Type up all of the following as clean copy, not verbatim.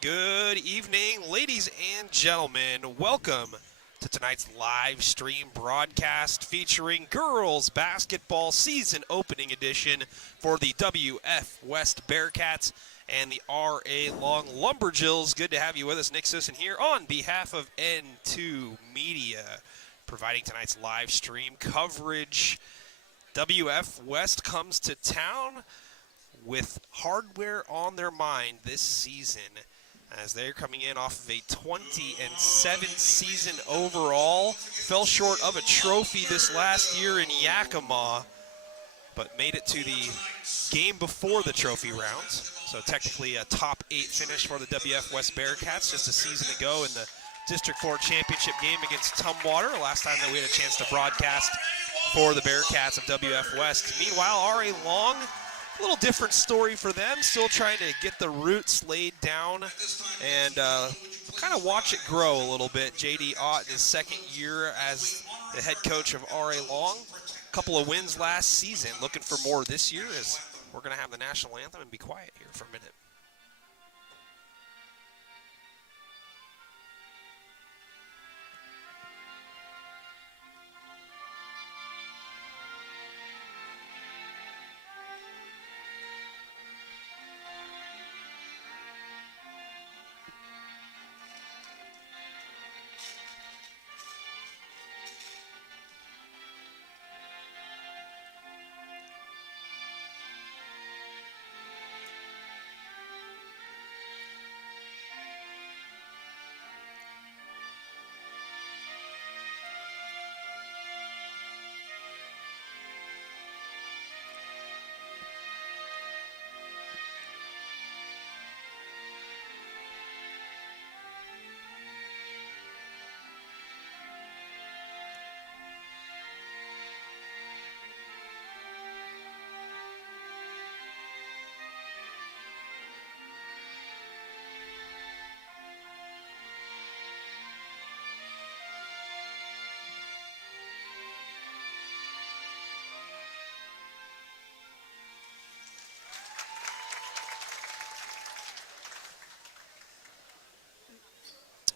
Good evening, ladies and gentlemen. Welcome to tonight's live stream broadcast featuring girls basketball season opening edition for the WF West Bearcats and the RA Long Lumberjills. Good to have you with us. Nick Sisson here on behalf of N2 Media, providing tonight's live stream coverage. WF West comes to town with hardware on their mind this season, as they're coming in off of a 20-7 season overall. Fell short of a trophy this last year in Yakima, but made it to the game before the trophy rounds. So technically a top 8 finish for the WF West Bearcats just a season ago in the District 4 championship game against Tumwater, last time that we had a chance to broadcast for the Bearcats of WF West. Meanwhile, RA Long, a little different story for them, still trying to get the roots laid down and kind of watch it grow a little bit. J.D. Ott in his second year as the head coach of RA Long. A couple of wins last season, looking for more this year as we're going to have the national anthem and be quiet here for a minute.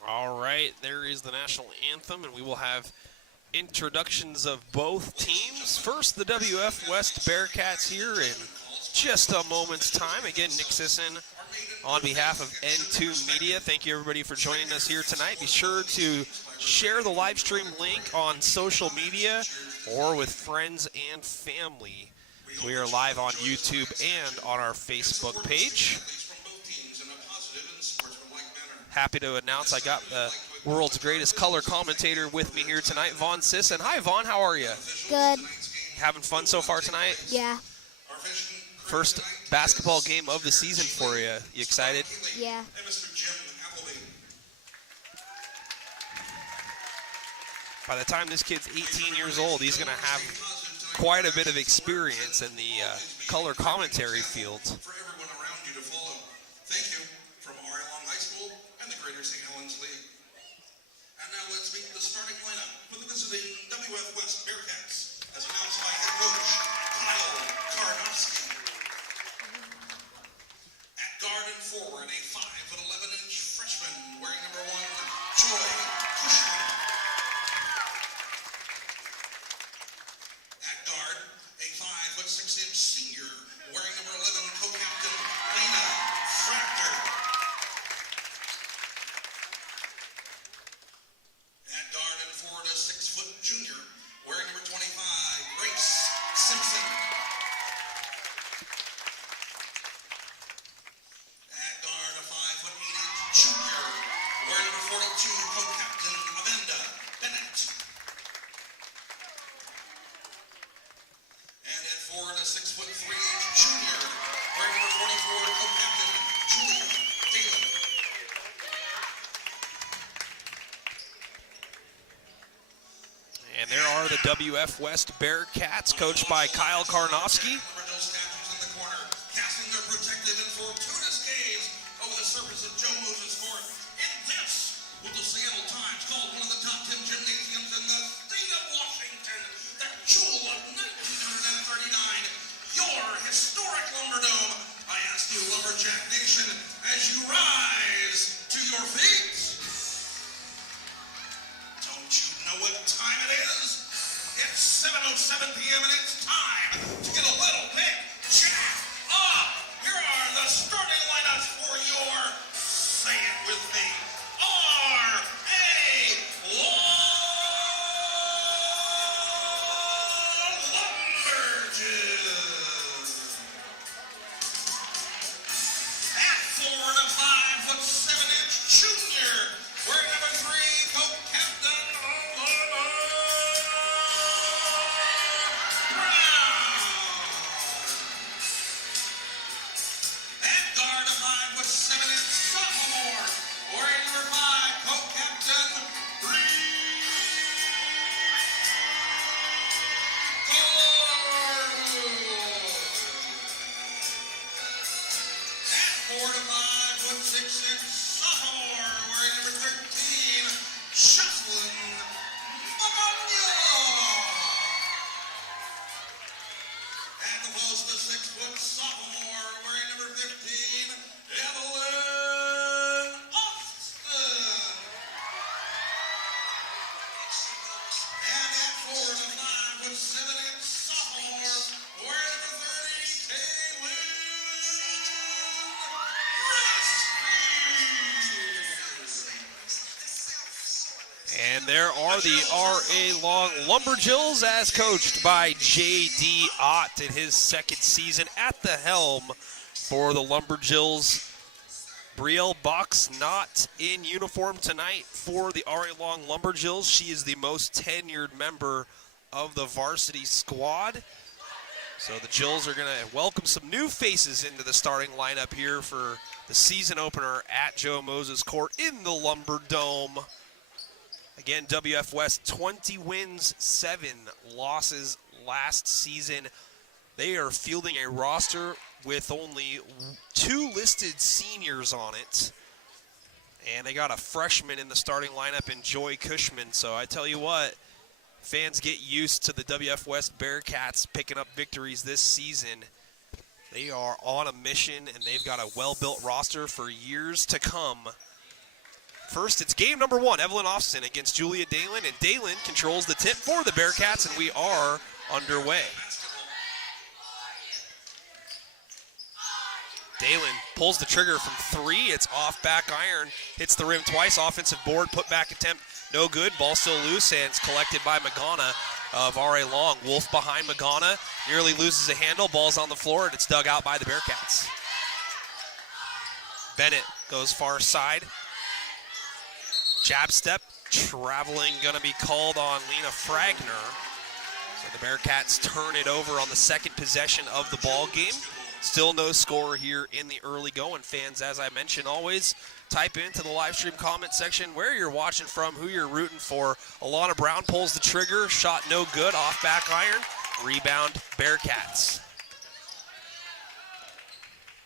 All right, there is the national anthem, and we will have introductions of both teams. First, the WF West Bearcats here in just a moment's time. Again, Nick Sisson on behalf of N2 Media. Thank you, everybody, for joining us here tonight. Be sure to share the live stream link on social media or with friends and family. We are live on YouTube and on our Facebook page. Happy to announce I got the world's greatest color commentator with me here tonight, Vaughn Sisson. Hi, Vaughn. How are you? Good. Having fun so far tonight? Yeah. First basketball game of the season for you. You excited? Yeah. By the time this kid's 18 years old, he's going to have quite a bit of experience in the color commentary field. WF West Bearcats, as announced by head coach Kyle Karnofsky. At guard and forward, a 5'11" freshman wearing number 1, Joy Cushman. At guard, a 5'6" senior wearing number 11, co-captain Lena Fractor. At guard and forward, a 6' junior wearing number 25, Grace Simpson. At guard, a 5'8" junior wearing number 42, co-captain Amanda Bennett. And at forward, a 6'3" junior wearing number 44, co-captain Julie Taylor. And there are the WF West Bearcats, coached by Kyle Karnofsky. Casting their protective and fortuitous gaze over the surface of Joe Moses Court. And this, what the Seattle Times called one of the top 10 gymnasiums in the state of Washington, the jewel of 1939, your historic Lumberdome. I ask you, Lumberjack Nation, as you rise 7 p.m. and it's time to get a little bit jacked up. Here are the starting lineups for your, say it with me, Lumberjills. At 4'5", 7" junior, wearing number 3, co-captain Brown. At guard, a 5'7" sophomore, wearing number 5, co-captain At 4'5", 6" sophomore, wearing number 13, Jocelyn Magana. At the post, a 6' sophomore, wearing number 15, Evelyn Austin. And at 4'5", 7" sophomore, wearing number 30, Kaylin And there are the R.A. Long Lumberjills, as coached by J.D. Ott in his second season at the helm for the Lumberjills. Brielle Bucks not in uniform tonight for the R.A. Long Lumberjills. She is the most tenured member of the varsity squad. So the Jills are going to welcome some new faces into the starting lineup here for the season opener at Joe Moses Court in the Lumberdome. Again, WF West 20 wins, 7 losses last season. They are fielding a roster with only 2 listed seniors on it. And they got a freshman in the starting lineup in Joy Cushman. So I tell you what, fans get used to the WF West Bearcats picking up victories this season. They are on a mission, and they've got a well-built roster for years to come. First, it's game number 1, Evelyn Austin against Julia Dalen, and Dalen controls the tip for the Bearcats, and we are underway. Dalen pulls the trigger from 3. It's off back iron, hits the rim twice. Offensive board, put back attempt, no good. Ball still loose, and it's collected by Magana of R.A. Long. Wolf behind Magana, nearly loses a handle. Ball's on the floor, and it's dug out by the Bearcats. Bennett goes far side. Jab step, traveling, going to be called on Lena Fragner. So the Bearcats turn it over on the second possession of the ball game. Still no score here in the early going. Fans, as I mentioned, always type into the live stream comment section where you're watching from, who you're rooting for. Alana Brown pulls the trigger, shot no good, off back iron, rebound Bearcats.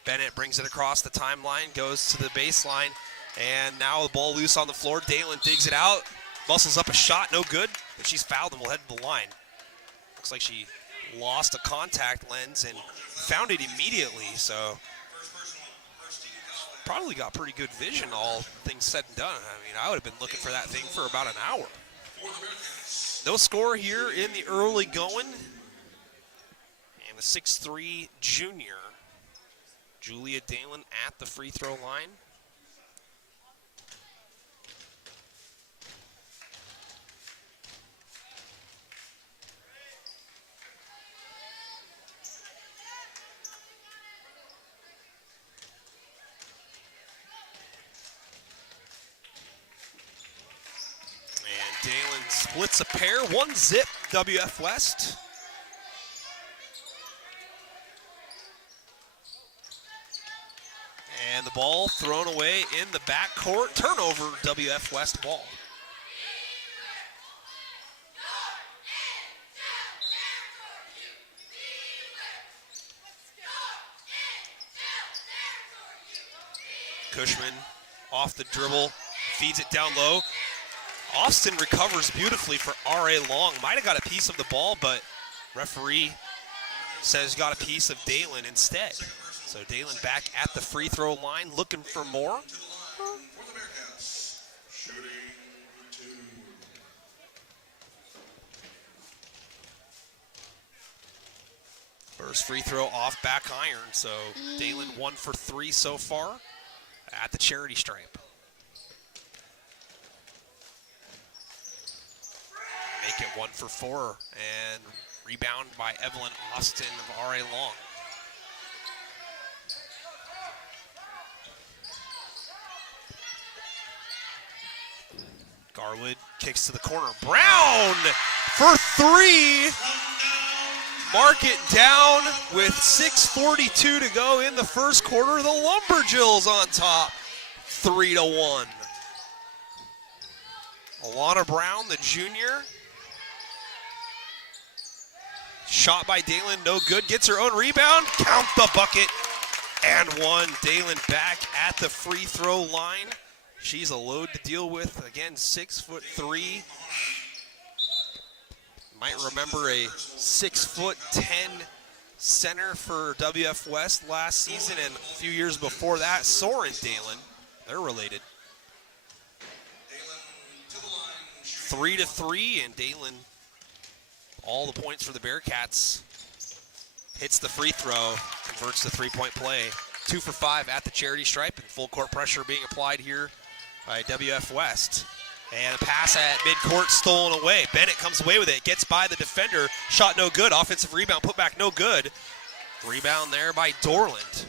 Bennett brings it across the timeline, goes to the baseline, and now the ball loose on the floor. Dalen digs it out, muscles up a shot, no good, but she's fouled and will head to the line. Looks like she lost a contact lens and found it immediately, so probably got pretty good vision, all things said and done. I mean, I would have been looking for that thing for about an hour. No score here in the early going. And the 6'3" junior, Julia Dalen, at the free throw line. Dalen splits a pair, 1-0 WF West. And the ball thrown away in the backcourt. Turnover, WF West ball. Cushman off the dribble, feeds it down low. Austin recovers beautifully for R.A. Long. Might have got a piece of the ball, but referee says got a piece of Dalen instead. So Dalen back at the free throw line, looking for more. First free throw off back iron, so Dalen 1 for 3 so far at the charity stripe. Make it 1 for 4, and rebound by Evelyn Austin of R.A. Long. Garwood kicks to the corner. Brown for 3. Mark it down with 6:42 to go in the first quarter. The Lumberjills on top, 3-1. Alana Brown, the junior. Shot by Dalen, no good. Gets her own rebound. Count the bucket. And 1. Dalen back at the free throw line. She's a load to deal with. Again, 6'3". Might remember a 6'10" center for WF West last season, and a few years before that, Soren Dalen. They're related. 3-3, and Dalen, all the points for the Bearcats. Hits the free throw, converts the three-point play. 2 for 5 at the charity stripe, and full court pressure being applied here by WF West. And a pass at midcourt stolen away. Bennett comes away with it, gets by the defender. Shot no good. Offensive rebound, put back no good. Rebound there by Dorland.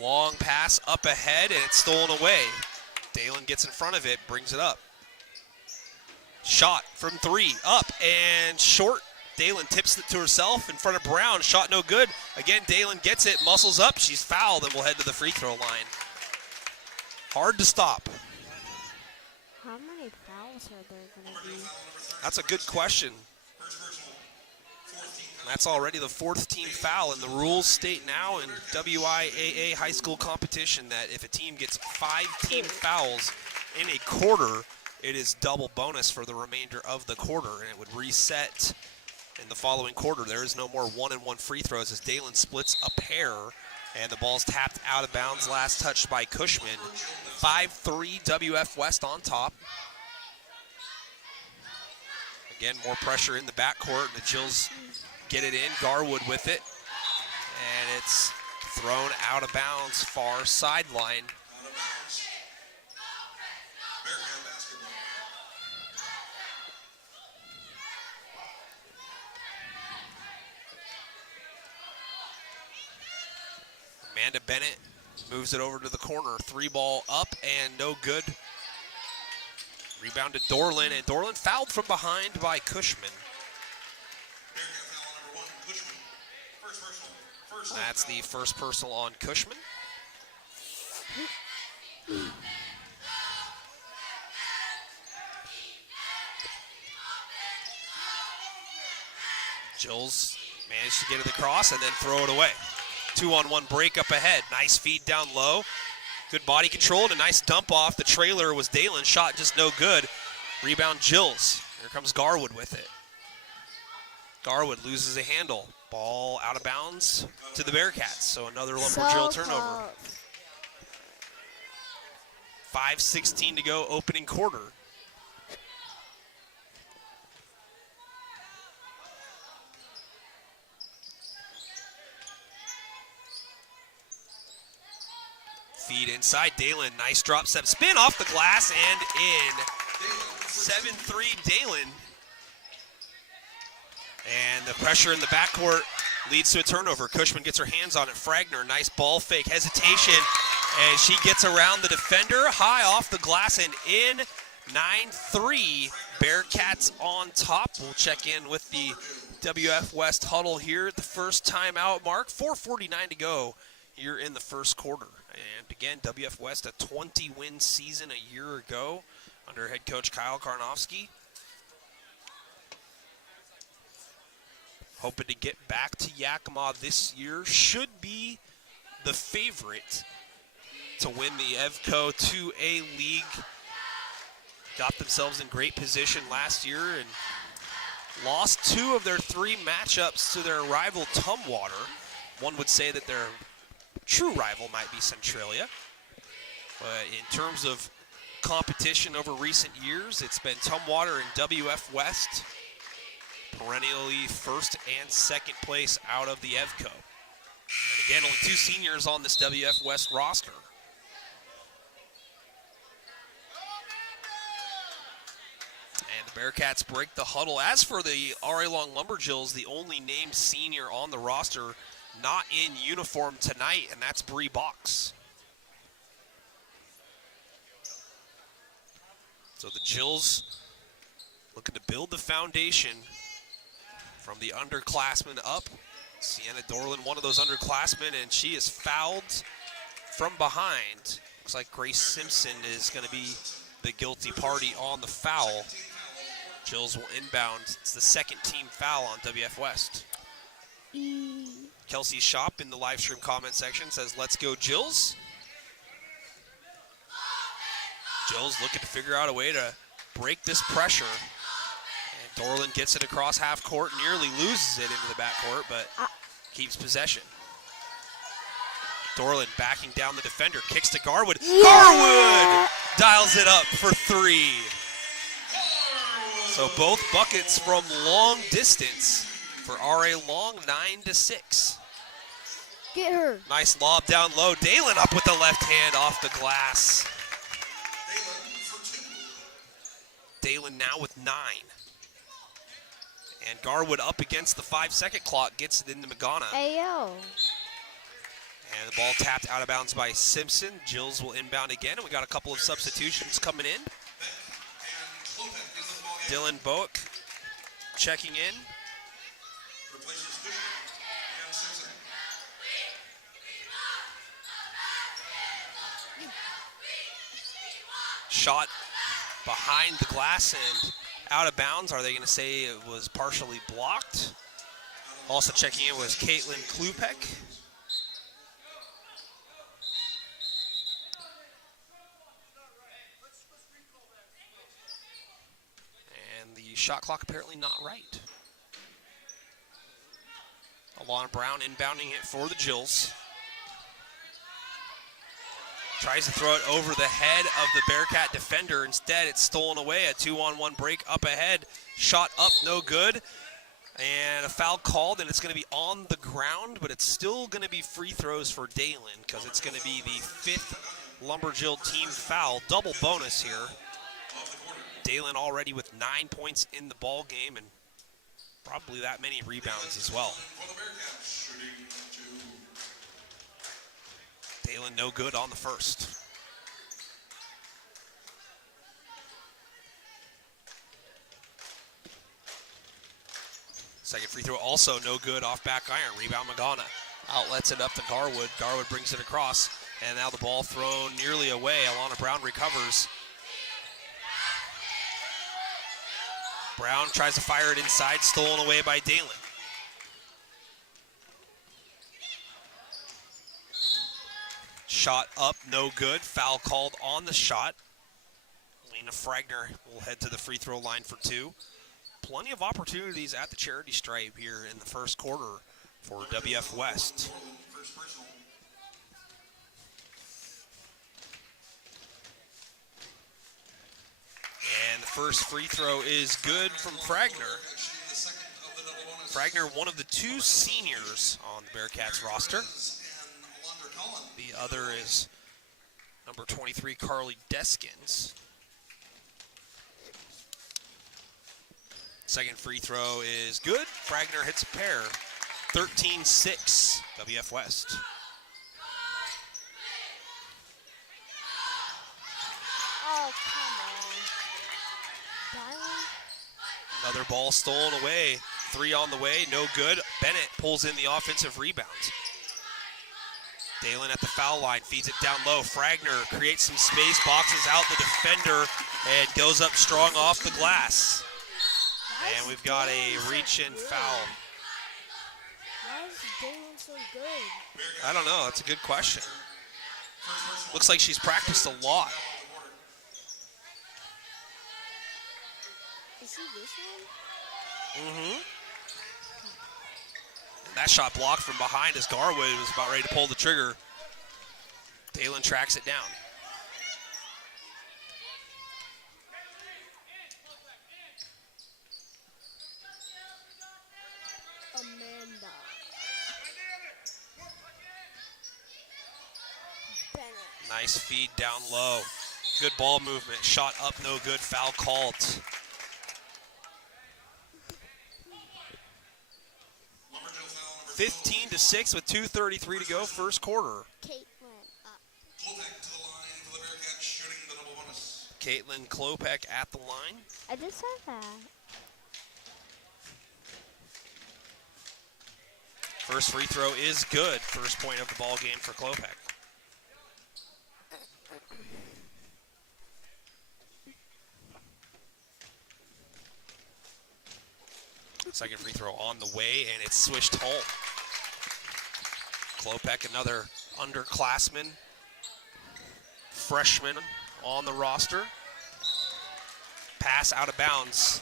Long pass up ahead, and it's stolen away. Dalen gets in front of it, brings it up. Shot from 3, up and short. Dalen tips it to herself in front of Brown. Shot no good. Again, Dalen gets it, muscles up. She's fouled, and will head to the free throw line. Hard to stop. How many fouls are there going to be? That's a good question. That's already the 4th team foul, and the rules state now in WIAA high school competition that if a team gets 5 team fouls in a quarter, it is double bonus for the remainder of the quarter, and it would reset in the following quarter. There is no more 1-and-1 free throws as Dalen splits a pair, and the ball's tapped out of bounds, last touched by Cushman. 5-3 WF West on top. Again, more pressure in the backcourt. The Jills get it in. Garwood with it. And it's thrown out of bounds, far sideline. Amanda Bennett moves it over to the corner. 3-ball up and no good. Rebounded Dorland, and Dorland fouled from behind by Cushman. That's the first personal on Cushman. Jills managed to get it across and then throw it away. 2-on-1 break up ahead. Nice feed down low. Good body control and a nice dump off. The trailer was Dalen. Shot just no good. Rebound Jills. Here comes Garwood with it. Garwood loses a handle. Ball out of bounds to the Bearcats. So another Lumberjill turnover. 5:16 to go, opening quarter. Feed inside, Dalen, nice drop step, spin off the glass and in. 7-3 Dalen. And the pressure in the backcourt leads to a turnover. Cushman gets her hands on it. Fragner, nice ball fake, hesitation, and she gets around the defender, high off the glass and in. 9-3, Bearcats on top. We'll check in with the WF West huddle here at the first timeout mark. 4:49 to go here in the first quarter. And again, WF West, a 20-win season a year ago under head coach Kyle Karnofsky. Hoping to get back to Yakima this year. Should be the favorite to win the EVCO 2A League. Got themselves in great position last year and lost 2 of their 3 matchups to their rival Tumwater. One would say that their true rival might be Centralia. But in terms of competition over recent years, it's been Tumwater and WF West. perennially first and second place out of the EVCO. And again, only 2 seniors on this WF West roster. And the Bearcats break the huddle. As for the RA Long Lumberjills, the only named senior on the roster not in uniform tonight, and that's Bree Box. So the Jills looking to build the foundation from the underclassmen up. Sienna Dorland, one of those underclassmen, and she is fouled from behind. Looks like Grace Simpson is going to be the guilty party on the foul. Jills will inbound. It's the second team foul on WF West. Kelsey Shop in the live stream comment section says, "Let's go Jills." Jills looking to figure out a way to break this pressure. And Dorland gets it across half court, nearly loses it into the backcourt, but keeps possession. Dorland backing down the defender, kicks to Garwood. Garwood dials it up for 3. So both buckets from long distance for RA Long, 9-6. Get her. Nice lob down low. Dalen up with the left hand off the glass. Dalen now with 9. And Garwood up against the 5-second clock, gets it into Magana. Ayo. And the ball tapped out of bounds by Simpson. Jills will inbound again, and we got a couple of substitutions coming in. Dylan Boak checking in. Shot behind the glass and out of bounds. Are they going to say it was partially blocked? Also checking in was Caitlin Klupek. And the shot clock apparently not right. Alana Brown inbounding it for the Jills. Tries to throw it over the head of the Bearcat defender. Instead, it's stolen away. A 2-on-1 break up ahead. Shot up, no good. And a foul called, and it's going to be on the ground, but it's still going to be free throws for Dalen because it's going to be the 5th Lumberjill team foul. Double bonus here. Dalen already with 9 points in the ball game and probably that many rebounds as well. Dalen no good on the first. Second free throw also no good off back iron. Rebound Magana. Outlets it up to Garwood. Garwood brings it across. And now the ball thrown nearly away. Alana Brown recovers. Brown tries to fire it inside. Stolen away by Dalen. Shot up, no good. Foul called on the shot. Lena Fragner will head to the free throw line for 2. Plenty of opportunities at the charity stripe here in the first quarter for WF West. And the first free throw is good from Fragner. Fragner, one of the 2 seniors on the Bearcats roster. The other is number 23, Carly Deskins. Second free throw is good. Fragner hits a pair. 13-6, WF West. Oh, come on. Another ball stolen away. 3 on the way, no good. Bennett pulls in the offensive rebound. Dalen at the foul line, feeds it down low. Fragner creates some space, boxes out the defender, and goes up strong off the glass. And we've got a reach-in foul. Why is Dalen so good? I don't know. That's a good question. Looks like she's practiced a lot. Is he this one? Mm-hmm. That shot blocked from behind as Garwood was about ready to pull the trigger. Dalen tracks it down. Nice feed down low. Good ball movement. Shot up, no good. Foul called. Lumberjill foul number 15-6 with 2:33 to go, first quarter. Caitlin up. Klopek to the line for the Bearcats, shooting the double bonus. Caitlin Klopek at the line. I just said that. First free throw is good. First point of the ball game for Klopek. Second free throw on the way, and it's swished home. Klopek, another underclassman, freshman on the roster. Pass out of bounds,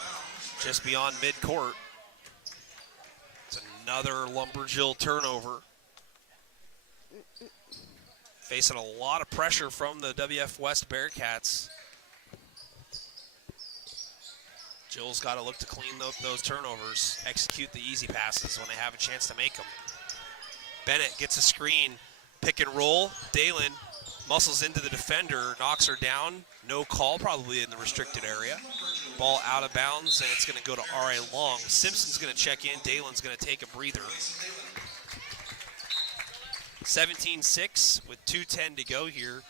just beyond midcourt. It's another Lumberjill turnover. Facing a lot of pressure from the WF West Bearcats. Jill's got to look to clean those turnovers, execute the easy passes when they have a chance to make them. Bennett gets a screen, pick and roll. Dalen muscles into the defender, knocks her down. No call, probably in the restricted area. Ball out of bounds, and it's going to go to R.A. Long. Simpson's going to check in. Dalen's going to take a breather. 17-6 with 2:10 to go here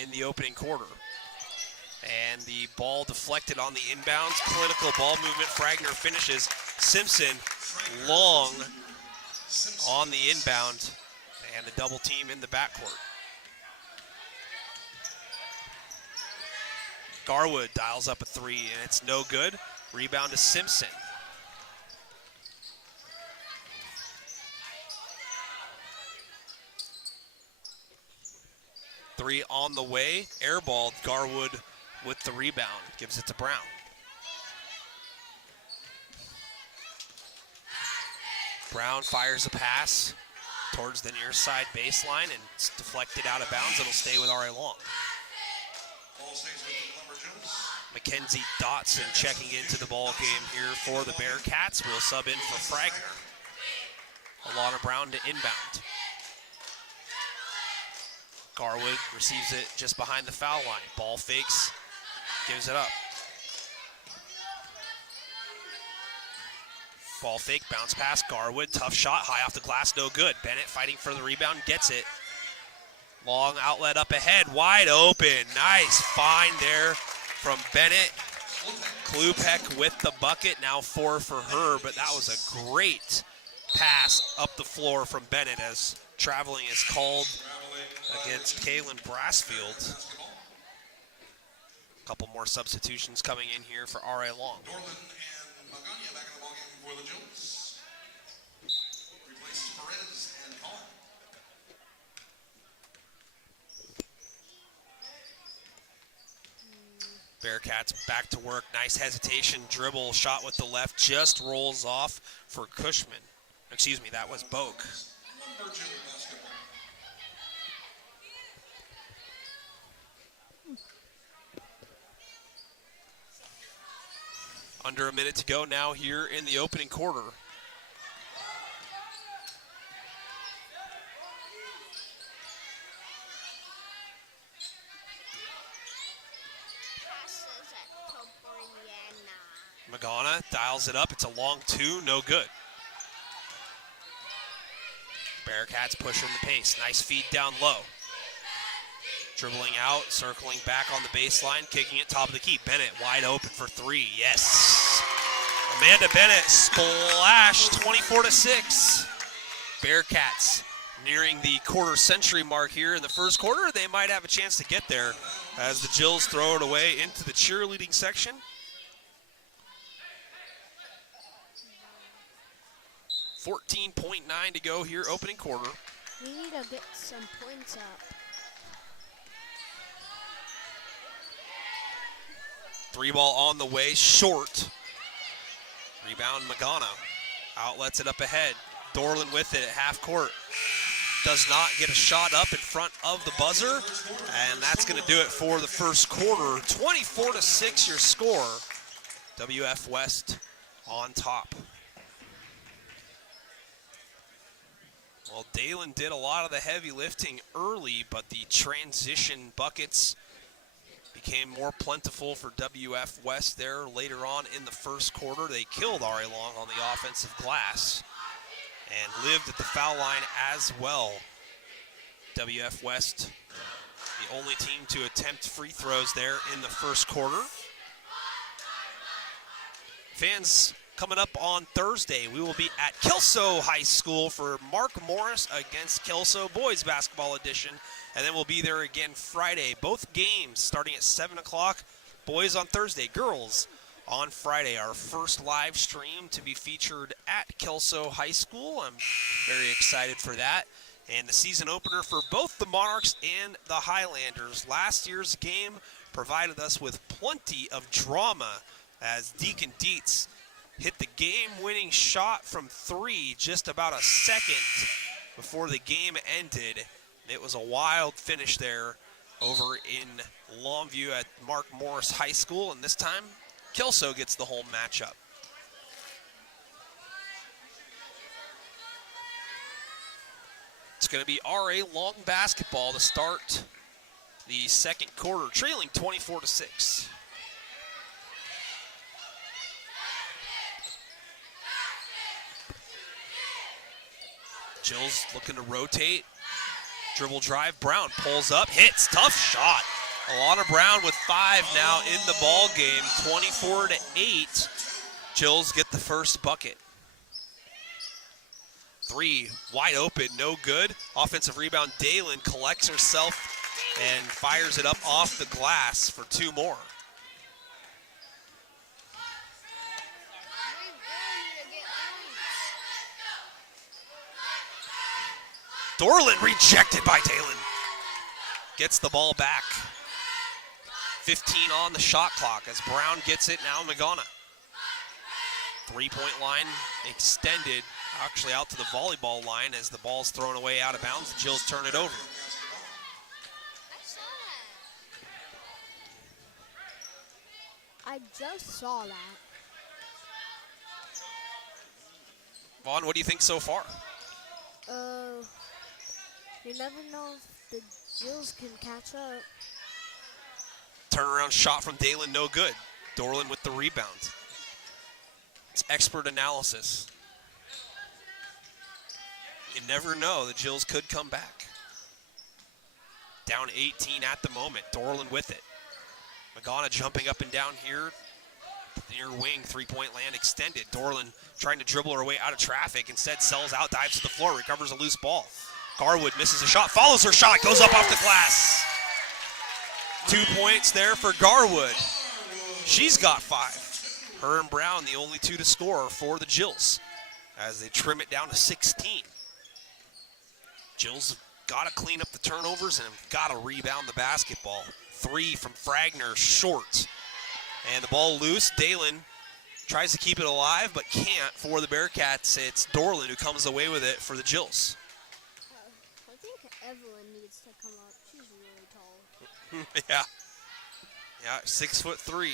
in the opening quarter. And the ball deflected on the inbounds. Clinical ball movement. Fragner finishes. Simpson, Long on the inbound. And the double team in the backcourt. Garwood dials up a three, and it's no good. Rebound to Simpson. Three on the way. Airballed. Garwood with the rebound. Gives it to Brown. Brown fires a pass towards the near side baseline, and it's deflected out of bounds. It'll stay with R.A. Long. Ball stays with the Lumberjills. Mackenzie Dotson checking into the ball game here for the Bearcats. Will sub in for Fragner. Alana Brown to inbound. Garwood receives it just behind the foul line. Ball fakes, gives it up. Ball fake, bounce pass, Garwood, tough shot, high off the glass, no good. Bennett fighting for the rebound, gets it. Long outlet up ahead, wide open. Nice find there from Bennett. Klopek with the bucket, now 4 for her, but that was a great pass up the floor from Bennett as traveling is called against Kaylin Brassfield. A couple more substitutions coming in here for R.A. Long. Dorland and Magana back in the ballgame for the Jills. Replaces Perez and Collin. Bearcats back to work. Nice hesitation, dribble, shot with the left, just rolls off for Cushman. Excuse me, that was Boak. Lumberjill basketball. Under a minute to go now here in the opening quarter. Passes at Pobriana. Magana dials it up. It's a long two, no good. Bearcats pushing the pace. Nice feed down low. Dribbling out, circling back on the baseline, kicking it top of the key. Bennett wide open for three. Yes. Amanda Bennett splash, 24-6. Bearcats nearing the quarter century mark here in the first quarter. They might have a chance to get there as the Jills throw it away into the cheerleading section. .9 to go here, opening quarter. We need to get some points up. Three ball on the way, short. Rebound Magana. Outlets it up ahead. Dorland with it at half court. Does not get a shot up in front of the buzzer. And that's going to do it for the first quarter. 24-6 your score. WF West on top. Well, Dalen did a lot of the heavy lifting early, but the transition buckets became more plentiful for WF West there later on in the first quarter. They killed Ari Long on the offensive glass and lived at the foul line as well. WF West, the only team to attempt free throws there in the first quarter. Fans, coming up on Thursday, we will be at Kelso High School for Mark Morris against Kelso Boys Basketball Edition. And then we'll be there again Friday. Both games starting at 7 o'clock. Boys on Thursday, girls on Friday. Our first live stream to be featured at Kelso High School. I'm very excited for that. And the season opener for both the Monarchs and the Highlanders. Last year's game provided us with plenty of drama as Deacon Dietz hit the game-winning shot from 3 just about a second before the game ended. It was a wild finish there over in Longview at Mark Morris High School, and this time Kelso gets the home matchup. It's going to be RA Long basketball to start the second quarter, trailing 24-6. Jills looking to rotate. Dribble drive, Brown pulls up, hits, tough shot. Alana Brown with 5 now in the ball game, 24-8. Jills get the first bucket. 3 wide open, no good. Offensive rebound, Dalen collects herself and fires it up off the glass for 2 more. Dorland rejected by Dalen. Gets the ball back. 15 on the shot clock as Brown gets it, now Magana. 3-point line extended, actually out to the volleyball line as the ball's thrown away out of bounds. The Jills turn it over. I just saw that. Vaughn, what do you think so far? You never know if the Jills can catch up. Turnaround shot from Dalen, no good. Dorland with the rebound. It's expert analysis. You never know, the Jills could come back. Down 18 at the moment, Dorland with it. Magana jumping up and down here. Near wing, 3-point land extended. Dorland trying to dribble her way out of traffic. Instead sells out, dives to the floor, recovers a loose ball. Garwood misses a shot, follows her shot, goes up off the glass. 2 points there for Garwood. She's got 5. Her and Brown, the only 2 to score for the Jills as they trim it down to 16. Jills have got to clean up the turnovers and have got to rebound the basketball. 3 from Fragner, short. And the ball loose. Dalen tries to keep it alive, but can't for the Bearcats. It's Dorland who comes away with it for the Jills. I think Evelyn needs to come up. She's really tall. Yeah, 6'3".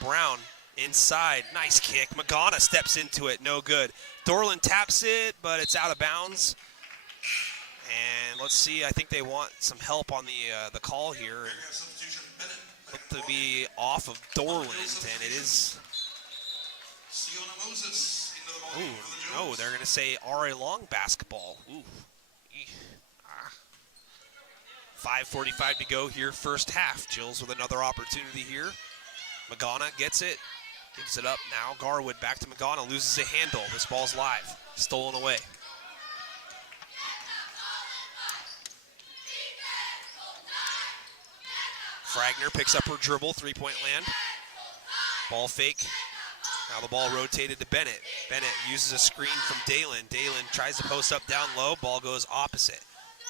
Brown inside, nice kick. Magana steps into it, no good. Dorland taps it, but it's out of bounds. And let's see, I think they want some help on the call here. Look to be off of Dorland, and it is. Ooh, no, they're going to say R.A. Long basketball. Ooh. 5:45 to go here, first half. Jills with another opportunity here. Magana gets it, gives it up now. Garwood back to Magana, loses a handle. This ball's live, stolen away. Fragner picks up her dribble, 3-point land. Ball fake. Now the ball rotated to Bennett. Bennett uses a screen from Dalen. Dalen tries to post up down low. Ball goes opposite.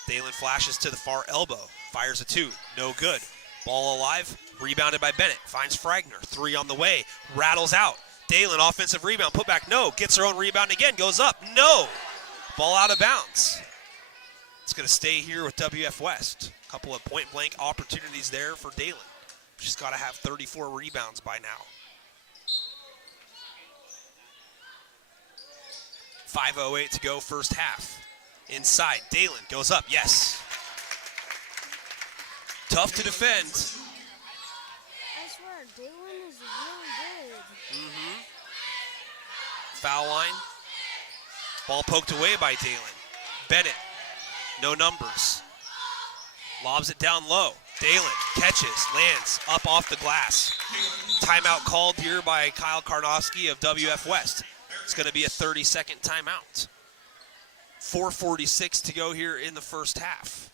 Dalen flashes to the far elbow. Fires a 2. No good. Ball alive. Rebounded by Bennett. Finds Fragner. 3 on the way. Rattles out. Dalen offensive rebound. Put back. No. Gets her own rebound again. Goes up. No. Ball out of bounds. It's going to stay here with WF West. A couple of point-blank opportunities there for Dalen. She's got to have 34 rebounds by now. 5:08 to go, first half. Inside, Dalen goes up, yes. Tough to defend. I swear, Dalen is really good. Foul line. Ball poked away by Dalen. Bennett, no numbers. Lobs it down low. Dalen catches, lands up off the glass. Timeout called here by Kyle Karnofsky of WF West. It's going to be a 30-second timeout. 4:46 to go here in the first half.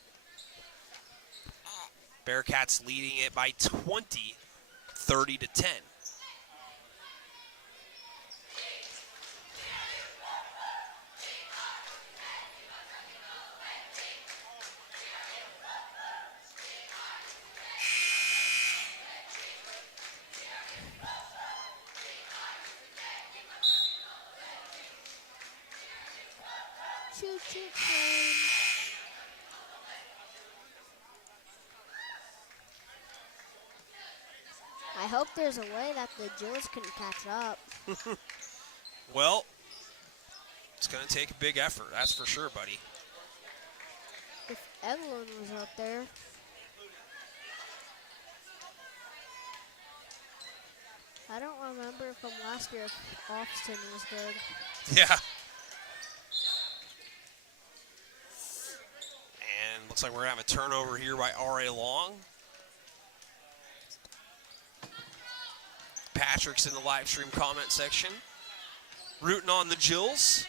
Bearcats leading it by 20, 30-10. Choo-choo train. I hope there's a way that the Jills can catch up. Well, it's going to take a big effort, that's for sure, buddy. If Evelyn was out there. I don't remember from last year if Austin was good. Yeah. And looks like we're going to have a turnover here by R.A. Long. Patrick's in the live stream comment section. Rooting on the Jills.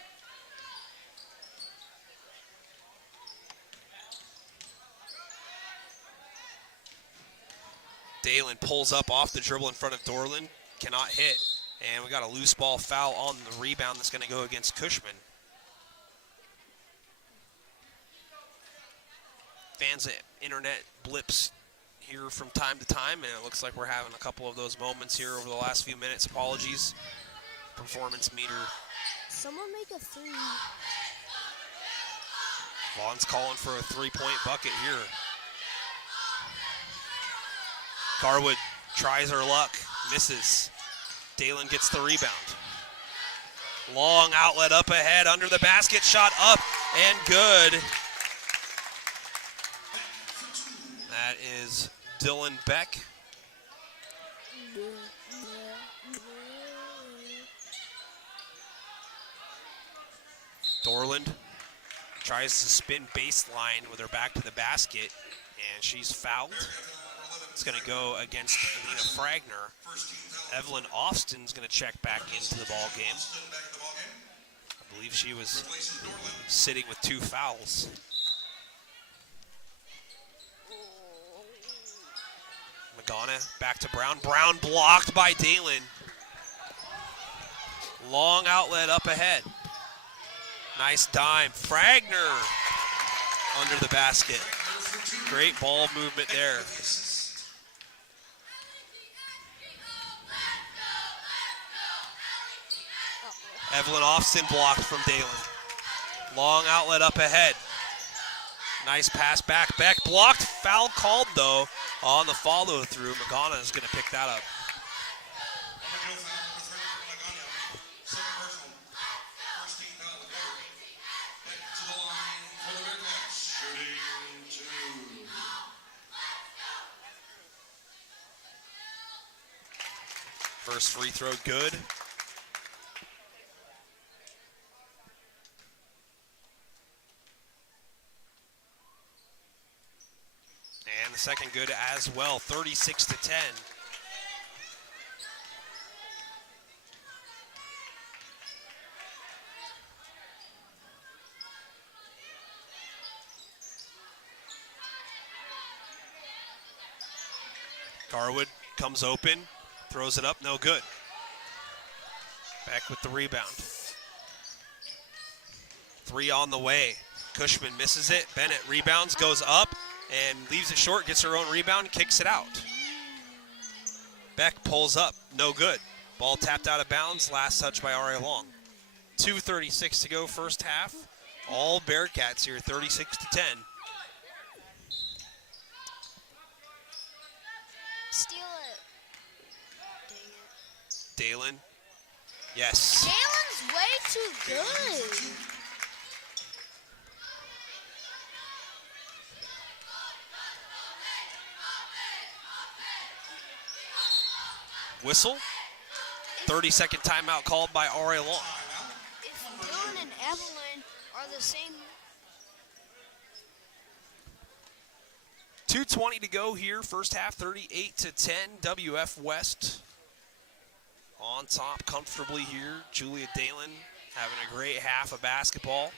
Dalen pulls up off the dribble in front of Dorland. Cannot hit. And we got a loose ball foul on the rebound that's going to go against Cushman. Fans at internet blips here from time to time, and it looks like we're having a couple of those moments here over the last few minutes. Apologies. Performance meter. Someone make a three. Vaughn's calling for a three-point bucket here. Garwood tries her luck, misses. Dalen gets the rebound. Long outlet up ahead, under the basket, shot up and good. That is Dylan Beck. Dorland tries to spin baseline with her back to the basket, and she's fouled. It's going to go against Alina Fragner. Evelyn Austin's going to check back into the ball game. I believe she was sitting with 2 fouls. Madonna back to Brown. Brown blocked by Dalen. Long outlet up ahead. Nice dime. Fragner under the basket. Great ball movement there. Evelyn Austin blocked from Dalen. Long outlet up ahead. Nice pass back. Beck blocked. Foul called, though, on the follow-through. Magana is going to pick that up. First free throw good. And the second good as well, 36-10. Garwood comes open, throws it up, no good. Back with the rebound. 3 on the way. Cushman misses it. Bennett rebounds, goes up, and leaves it short, gets her own rebound, kicks it out. Beck pulls up, no good. Ball tapped out of bounds, last touch by R.A. Long. 2:36 to go first half. All Bearcats here, 36-10. Steal it. Dang it. Dalen. Yes. Dalen's way too good. Whistle. 30-second timeout called by Ari Long. If Dillon and Evelyn are the same, 2:20 to go here, first half, 38-10. WF West on top comfortably here. Julia Dalen having a great half of basketball.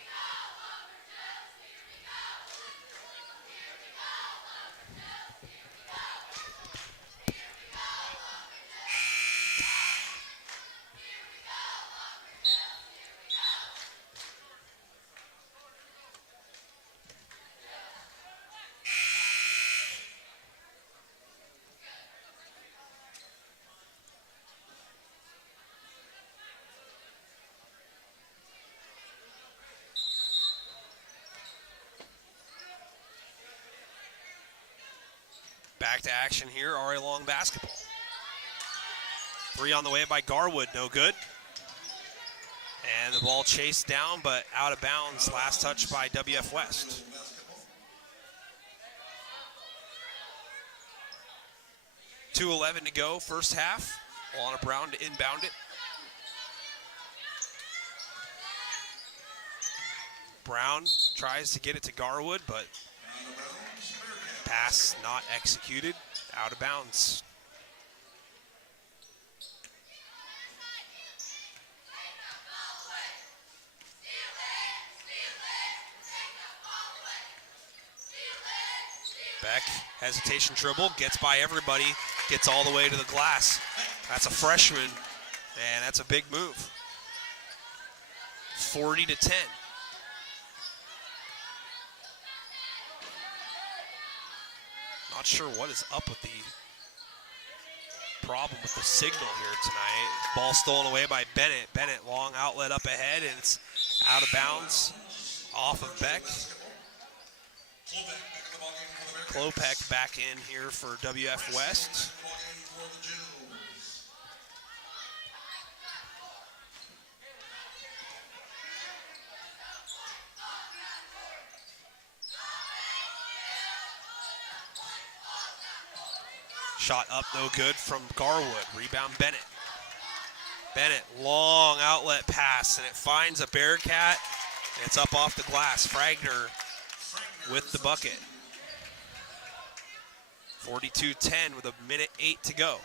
Back to action here, Ari Long basketball. 3 on the way by Garwood, no good. And the ball chased down, but out of bounds. Last touch by WF West. .2:11 to go, first half. Alana Brown to inbound it. Brown tries to get it to Garwood, but pass not executed, out of bounds. Beck, hesitation dribble, gets by everybody, gets all the way to the glass. That's a freshman, and that's a big move. 40-10. Not sure what is up with the problem with the signal here tonight. Ball stolen away by Bennett. Bennett, long outlet up ahead, and it's out of bounds off of Beck. Klopek back in here for WF West. Shot up, no good from Garwood. Rebound Bennett. Bennett, long outlet pass, and it finds a Bearcat. And it's up off the glass. Fragner with the bucket. 42-10 with 1:08 to go.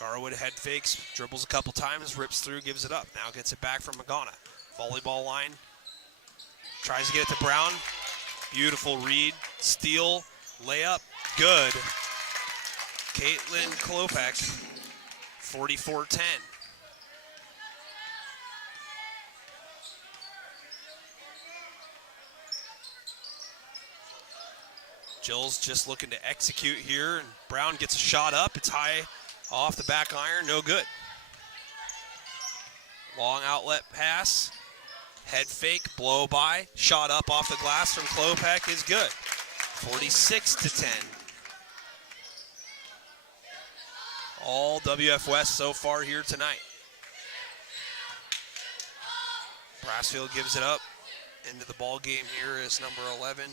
Garwood head fakes, dribbles a couple times, rips through, gives it up. Now gets it back from Magana. Volleyball line. Tries to get it to Brown. Beautiful read, steal, layup, good. Caitlin Klopek, 44-10. Jill's just looking to execute here, and Brown gets a shot up. It's high off the back iron, no good. Long outlet pass. Head fake, blow by, shot up off the glass from Klopek is good. 46-10. All WF West so far here tonight. Brassfield gives it up. Into the ball game here is number 11,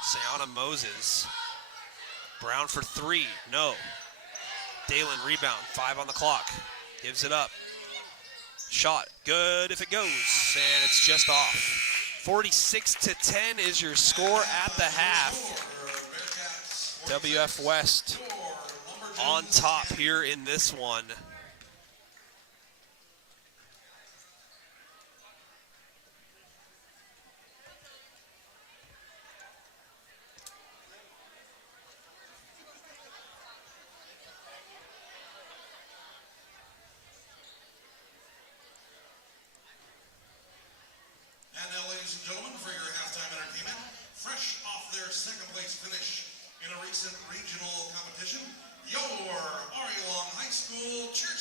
Sayana Moses. Brown for 3, no. Dalen rebound, 5 on the clock. Gives it up. Shot, good if it goes, and it's just off. 46-10 is your score at the half. WF West on top here in this one. And now, ladies and gentlemen, for your halftime entertainment, fresh off their second place finish in a recent regional competition, your Ari Long High School cheer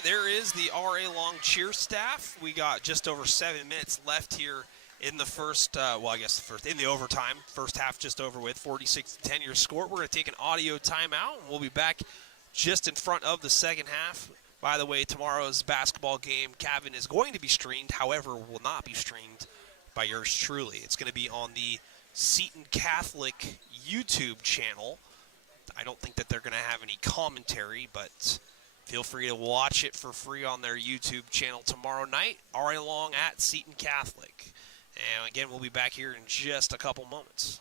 right, there is the RA Long cheer staff. We got just over 7 minutes left here in the first, in the overtime. First half just over with, 46-10 your score. We're going to take an audio timeout, and we'll be back just in front of the second half. By the way, tomorrow's basketball game, Cavan, is going to be streamed, however, will not be streamed by yours truly. It's going to be on the Seton Catholic YouTube channel. I don't think that they're going to have any commentary, but feel free to watch it for free on their YouTube channel tomorrow night, RA Long at Seton Catholic. And again, we'll be back here in just a couple moments.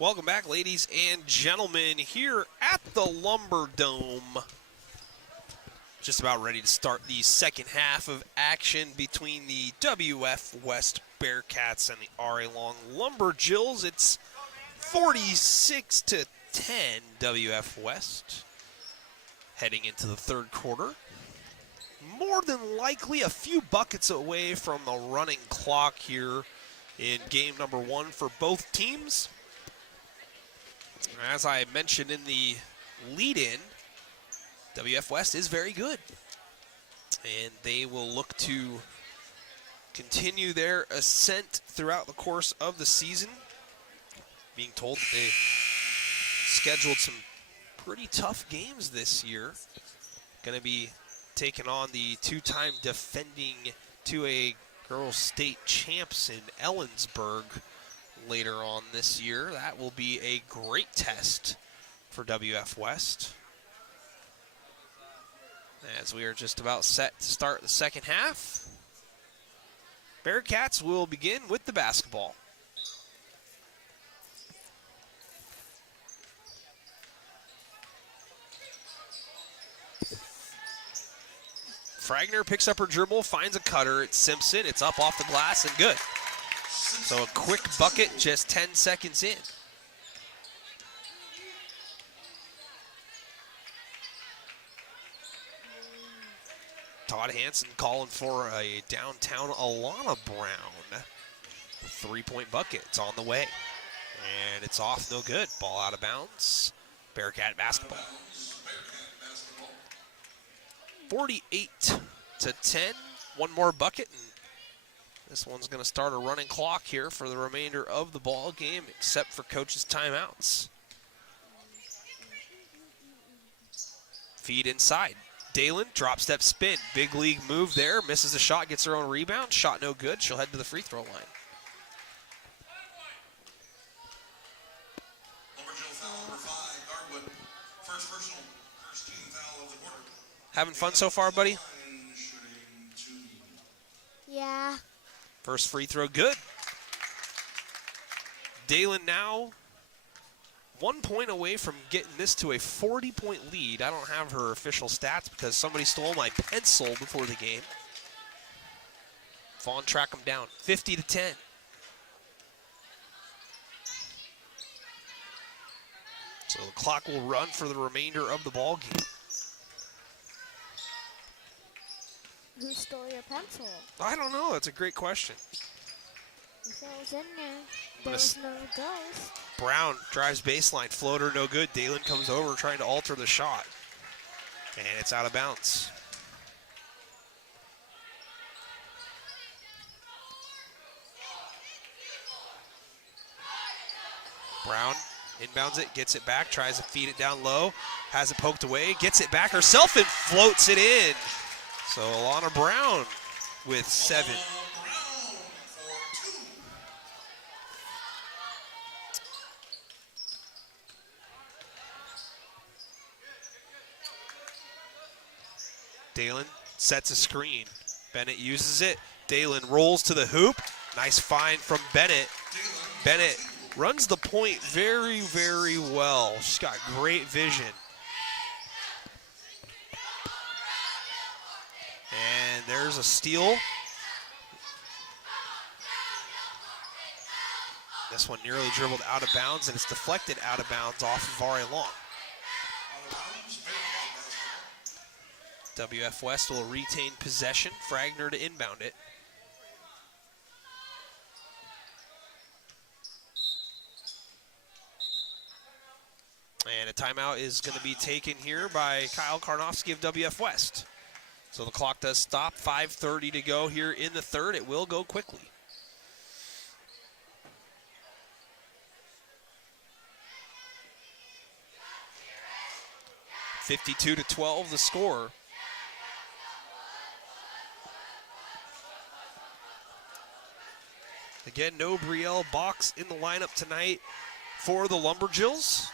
Welcome back, ladies and gentlemen, here at the Lumberdome. Just about ready to start the second half of action between the WF West Bearcats and the RA Long Lumberjills. It's 46-10 WF West heading into the third quarter. More than likely a few buckets away from the running clock here in game number one for both teams. As I mentioned in the lead-in, WF West is very good, and they will look to continue their ascent throughout the course of the season. Being told that they scheduled some pretty tough games this year. Going to be taking on the two-time defending 2A girls state champs in Ellensburg later on this year. That will be a great test for WF West, as we are just about set to start the second half. Bearcats will begin with the basketball. Fragner picks up her dribble, finds a cutter. It's Simpson. It's up off the glass and good. So a quick bucket, just 10 seconds in. Todd Hansen calling for a downtown Alana Brown. Three-point bucket. It's on the way. And it's off, no good. Ball out of bounds. Bearcat basketball. 48-10. One more bucket, and this one's going to start a running clock here for the remainder of the ball game, except for coaches' timeouts. Feed inside. Dalen, drop step spin. Big league move there. Misses the shot, gets her own rebound. Shot no good. She'll head to the free throw line. Lumberjill foul number 5, Garwood. First personal, first team foul of the quarter. Having fun so far, buddy? Yeah. First free throw, good. Dalen now 1 point away from getting this to a 40-point lead. I don't have her official stats because somebody stole my pencil before the game. Vaughn track them down, 50-10. So the clock will run for the remainder of the ball game. Who stole your pencil? I don't know. That's a great question. If it was in there, there was no ghost. Brown drives baseline, floater no good. Dalen comes over trying to alter the shot. And it's out of bounds. Brown inbounds it, gets it back, tries to feed it down low, has it poked away, gets it back herself and floats it in. So Alana Brown with 7. Dalen sets a screen. Bennett uses it. Dalen rolls to the hoop. Nice find from Bennett. Bennett runs the point very, very well. She's got great vision. And there's a steal. This one nearly dribbled out of bounds, and it's deflected out of bounds off of RA Long. WF West will retain possession. Fragner to inbound it. And a timeout is going to be taken here by Kyle Karnofsky of WF West. So the clock does stop. 5:30 to go here in the third. It will go quickly. (52-12) the score. Again, no Brielle Box in the lineup tonight for the Lumberjills.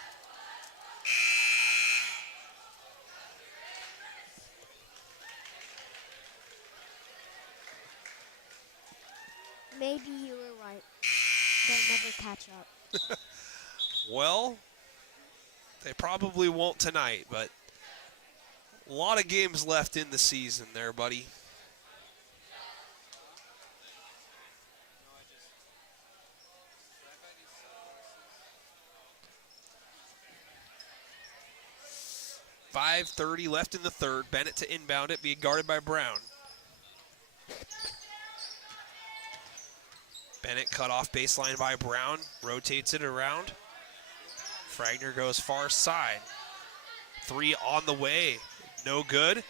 Maybe you were right. They'll never catch up. Well, they probably won't tonight, but a lot of games left in the season there, buddy. .5:30 left in the third. Bennett to inbound it, being guarded by Brown. Bennett cut off baseline by Brown, rotates it around. Fragner goes far side. Three on the way, no good.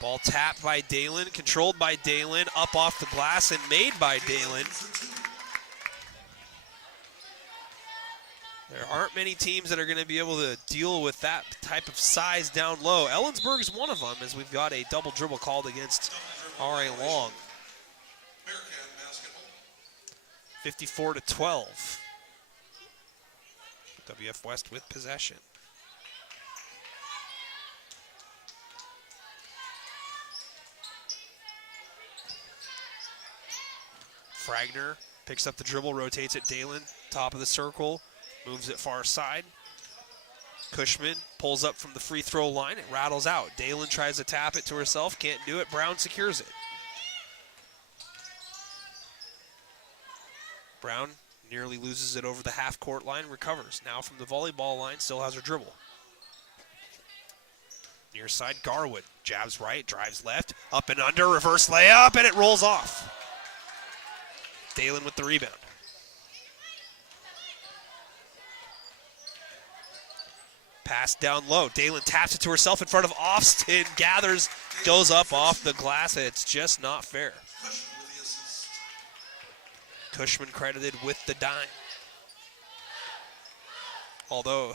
Ball tapped by Dalen, controlled by Dalen, up off the glass and made by Dalen. There aren't many teams that are going to be able to deal with that type of size down low. Ellensburg's one of them, as we've got a double dribble called against R.A. Long. 54-12. WF West with possession. Fragner picks up the dribble, rotates it. Dalen, top of the circle, moves it far side. Cushman pulls up from the free throw line. It rattles out. Dalen tries to tap it to herself, can't do it. Brown secures it. Brown nearly loses it over the half-court line, recovers. Now from the volleyball line, still has her dribble. Near side, Garwood. Jabs right, drives left, up and under, reverse layup, and it rolls off. Dalen with the rebound. Pass down low. Dalen taps it to herself in front of Austin, gathers, goes up off the glass. It's just not fair. Cushman credited with the dime. Although,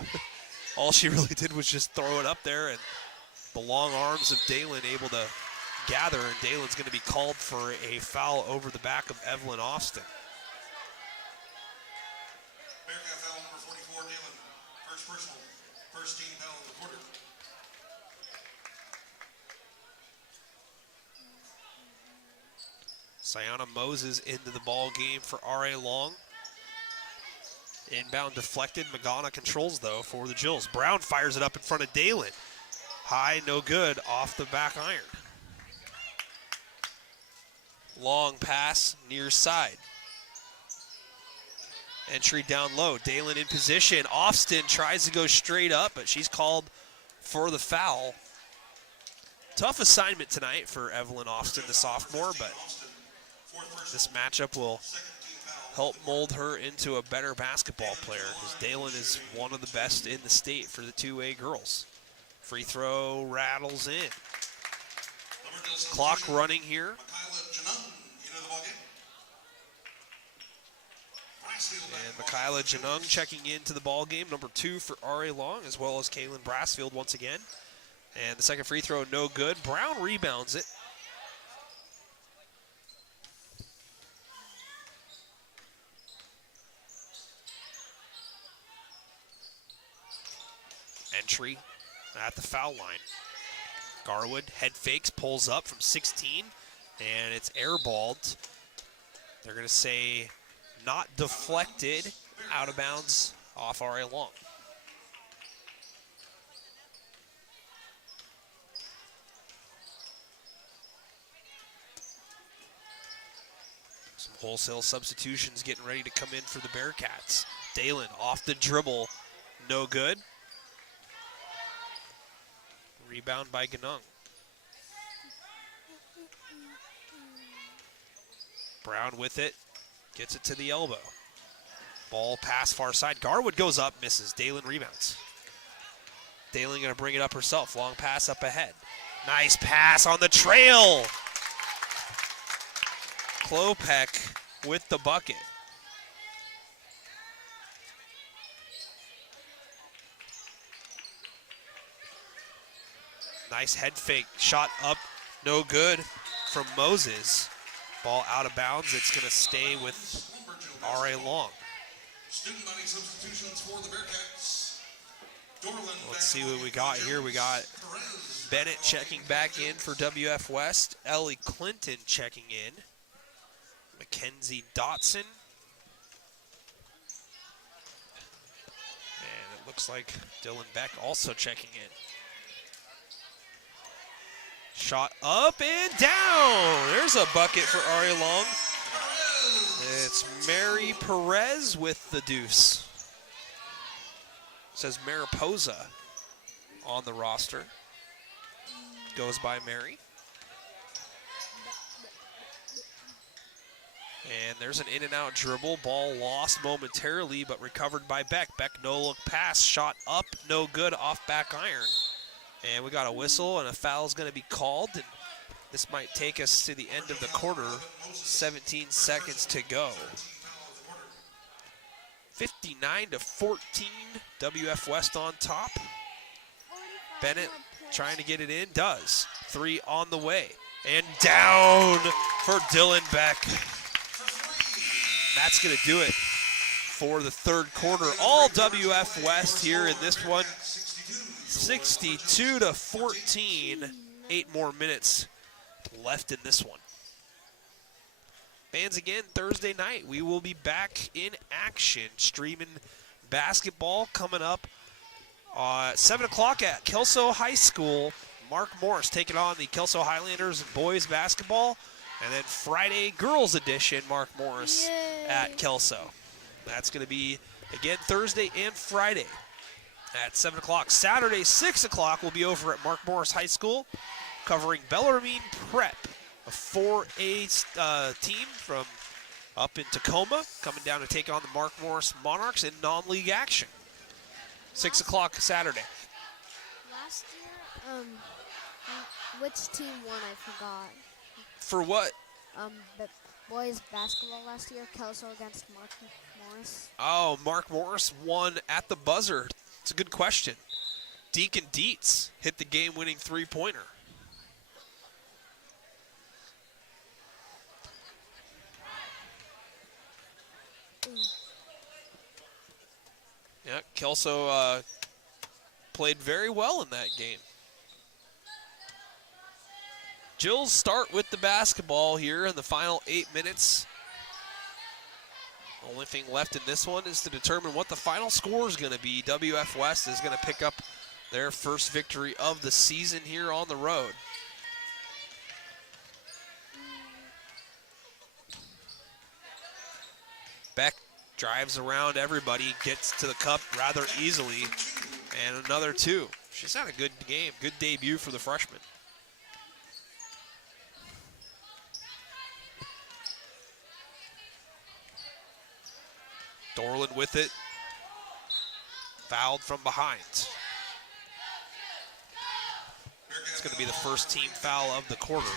all she really did was just throw it up there, and the long arms of Dalen able to gather, and Dalen's going to be called for a foul over the back of Evelyn Austin. Bearcat foul number 44, Dalen. First personal. First team foul of the quarter. Sayana Moses into the ball game for R.A. Long. Inbound deflected. Magana controls, though, for the Jills. Brown fires it up in front of Dalen. High, no good, off the back iron. Long pass, near side. Entry down low. Dalen in position. Austin tries to go straight up, but she's called for the foul. Tough assignment tonight for Evelyn Austin, the sophomore, but this matchup will help mold her into a better basketball player, because Dalen is one of the best in the state for the 2A girls. Free throw rattles in. Clock running here. And Michaela Janung checking into the ball game, number 2 for R.A. Long, as well as Kaylin Brassfield once again. And the second free throw, no good. Brown rebounds it. Entry at the foul line. Garwood head fakes, pulls up from 16, and it's airballed. They're going to say not deflected, out of bounds off R.A. Long. Some wholesale substitutions getting ready to come in for the Bearcats. Dalen off the dribble, no good. Rebound by Ganung. Brown with it, gets it to the elbow. Ball pass far side. Garwood goes up, misses. Dalen rebounds. Dalen gonna bring it up herself. Long pass up ahead. Nice pass on the trail. Klopek with the bucket. Nice head fake, shot up, no good from Moses. Ball out of bounds, it's gonna stay with R.A. Long. Student body substitutions for the Bearcats. Let's see what we got here. We got Bennett checking back in for WF West. Ellie Clinton checking in. Mackenzie Dotson. Looks like Dylan Beck also checking in. Shot up and down. There's a bucket for Ari Long. It's Mary Perez with the deuce. It says Mariposa on the roster. Goes by Mary. And there's an in-and-out dribble. Ball lost momentarily, but recovered by Beck. Beck no-look pass. Shot up, no good, off back iron. And we got a whistle, and a foul is going to be called. And this might take us to the end of the quarter. 17 seconds to go. 59-14, WF West on top. Bennett trying to get it in, does. 3 on the way. And down for Dylan Beck. That's going to do it for the third quarter. All WF West here in this one. 62-14. 8 more minutes left in this one. Fans, again, Thursday night, we will be back in action, streaming basketball coming up 7 o'clock at Kelso High School. Mark Morris taking on the Kelso Highlanders boys basketball. And then Friday, girls edition, Mark Morris at Kelso. That's going to be, again, Thursday and Friday at 7 o'clock. Saturday, 6 o'clock, we'll be over at Mark Morris High School covering Bellarmine Prep, a 4A team from up in Tacoma, coming down to take on the Mark Morris Monarchs in non-league action. 6 o'clock Saturday. Last year, which team won? I forgot. For what? The boys basketball last year, Kelso against Mark Morris. Oh, Mark Morris won at the buzzer. It's a good question. Deacon Dietz hit the game-winning three-pointer. Yeah, Kelso played very well in that game. Jills start with the basketball here in the final 8 minutes. Only thing left in this one is to determine what the final score is going to be. WF West is going to pick up their first victory of the season here on the road. Beck drives around everybody, gets to the cup rather easily, and another 2. She's had a good game, good debut for the freshman. Dorland with it, fouled from behind. It's going to be the first team foul of the quarter.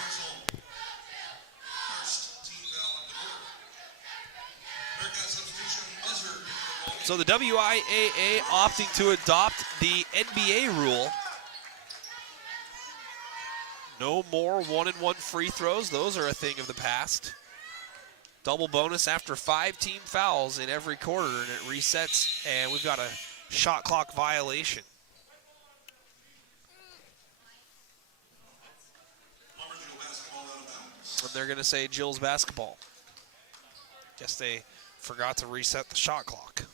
So the WIAA opting to adopt the NBA rule. No more 1-and-1 free throws. Those are a thing of the past. Double bonus after 5 team fouls in every quarter, and it resets, and we've got a shot clock violation. And they're going to say Jill's basketball. Guess they forgot to reset the shot clock.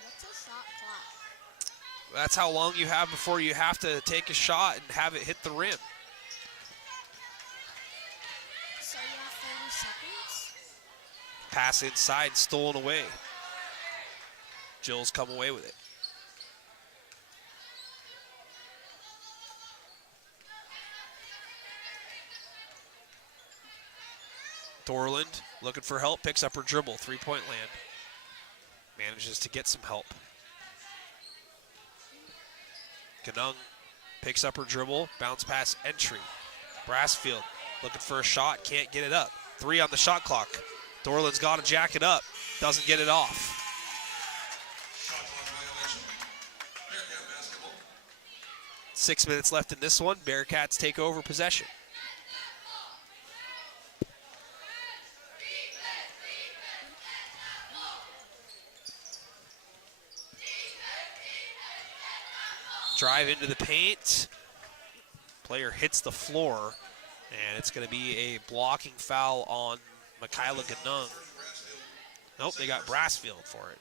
What's a shot clock? That's how long you have before you have to take a shot and have it hit the rim. So you have 30 seconds? Pass inside, stolen away. Jill's come away with it. Dorland looking for help, picks up her dribble, three-point land. Manages to get some help. Ganung picks up her dribble, bounce pass entry. Brassfield looking for a shot, can't get it up. 3 on the shot clock. Dorland's got to jack it up, doesn't get it off. Shot clock violation. Bearcat basketball. 6 minutes left in this one. Bearcats take over possession. Drive into the paint. Player hits the floor, and it's going to be a blocking foul on Michaela Ganung. Nope, they got Brassfield for it.